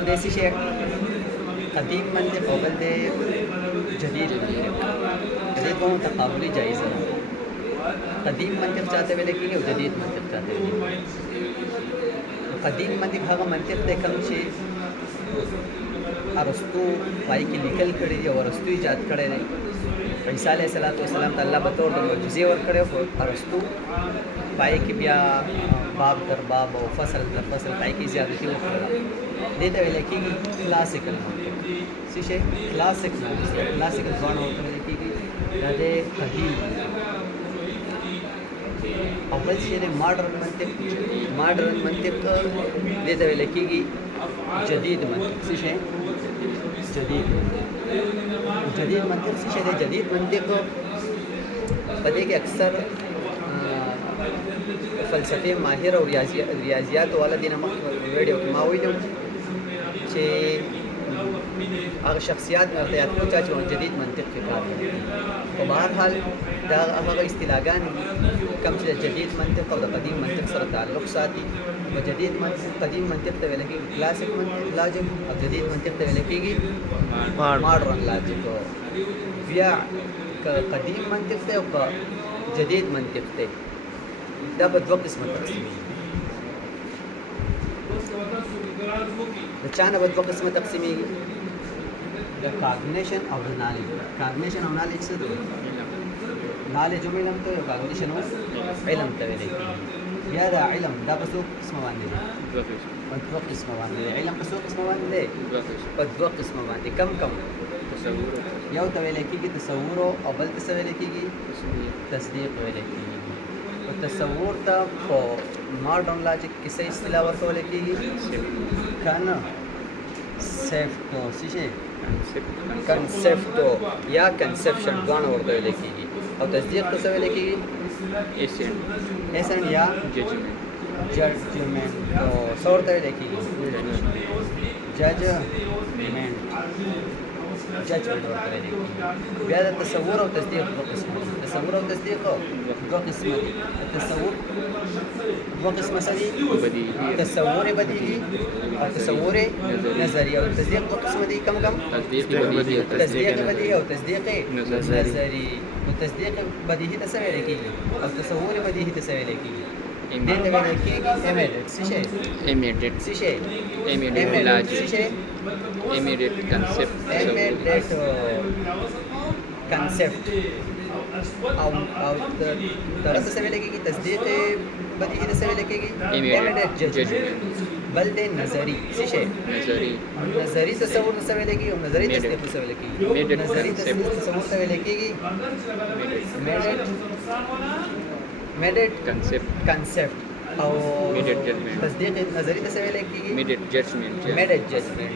یو داسې شی قدیم منطق او بل دی جدید منطق. دې دوه تقابلي جایزه ده. قدیم منطق چاته ویل کېږي او جدید منطق چاته ویل کېږي. قدیم منطق هغه منطق دی کوم چې ارسطو پای کې لیکل کړي دي او ارسطو ایجاد کړی دی. عیسی علیه السلام ته الله په طور د معجزې ورکړی خو ارسطو پای کې بیا باب در باب او فصل در فصل پای کې زیادتي وکړله. دې ته ویل کېږي کلاسیکل منطق. څه شی؟ کلاسیک منطق. کلاسیکل دواړه ورته ویل کېږي. دا دی قدیم منطق. او بل شی دی ماډرن منطق. ماډرن منطق دې ته ویل کېږي جدید منطق. څه شی؟ جدید منطق. جدید منطق څه شی دی؟ جدید منطق په دې کې اکثر فلسفې ماهر او ریاضیات والا دي نه مخکې ویډیو کې ما ویلو چې هغه شخصیات مې ورته یاد کړو چا چې جدید منطق کې کار کوي. خو بهرحال دا هغه اصطلاحګانې کوم چې د جدید منطق او د قدیم منطق سره تعلق ساتي. نو جدید منطق قدیم منطق ته ویل کېږي کلاسیک منطق لاجک او جدید منطق ته ویل کېږي ماډرن لاجک. بیا که قدیم منطق دی او که جدید منطق دی دا په دوه قسمه تقسیمېږي. د چا نه به دوه قسمه تقسیمېږي؟ د کاګنیشن او د نالج. کاګنیشن او نالج څه دی؟ نالج هم علم ته وایي او کاګنیشن هم علم ته ویلی کېږي. بیا دا علم دا په څو قسمه باندې دی؟ په دوه قسمه باندې دی. علم په څو قسمه باندې دی؟ په دوه قسمه باندې. کم کم؟ یو ته ویلی کېږي تصور او بل ته څه ویلی کېږي؟ تصدیق ویلی کېږي. تصور ته په ماډرن لاجک کې څه اصطلاح ورکول کېږي؟ کنسپټو. څه شی؟ کنسپټو یا کنسپشن دواړه ورته ویل کېږي. او تصدیق ته څه ویل کېږي؟ ایسنټ یا ججمنټ. څه ورته ویل کېږي؟ ججمنټ. ججمنټ ورته ویل کېږي. بیا د تصور او تصدیق دوه قسمه دي. تصور او تصدیق دوه قسمه دي. تصور دوه قسمه څه دي؟ تصور بدیهي او تصور نظري. او تصدیق دوه قسمه دي. کم کم؟ تصدیق بدیهي او تصدیق نظري. نو تصدیق بدیهي ته څه ویل کېږي او تصور بدیهي ته څه ویل کېږي؟ دې ته ویل کېږي امیډیټ. څه شی؟ immediate څه شی؟ logic څه شی؟ immediate concept immediate concept. او دغه څه ویل کېږي؟ تصدیق بدیهي ته څه ویل کېږي؟ immediate judgment. بل دی نظري. څه شی؟ نظري تصور ته څه ویل کېږي او نظري تصدیق ته څه ویل کېږي؟ نظري تصور ته ویل کېږي immediate concept. او immediate judgment. تصدیق نظري ته څه ویل کېږي؟ immediate judgment immediate judgment.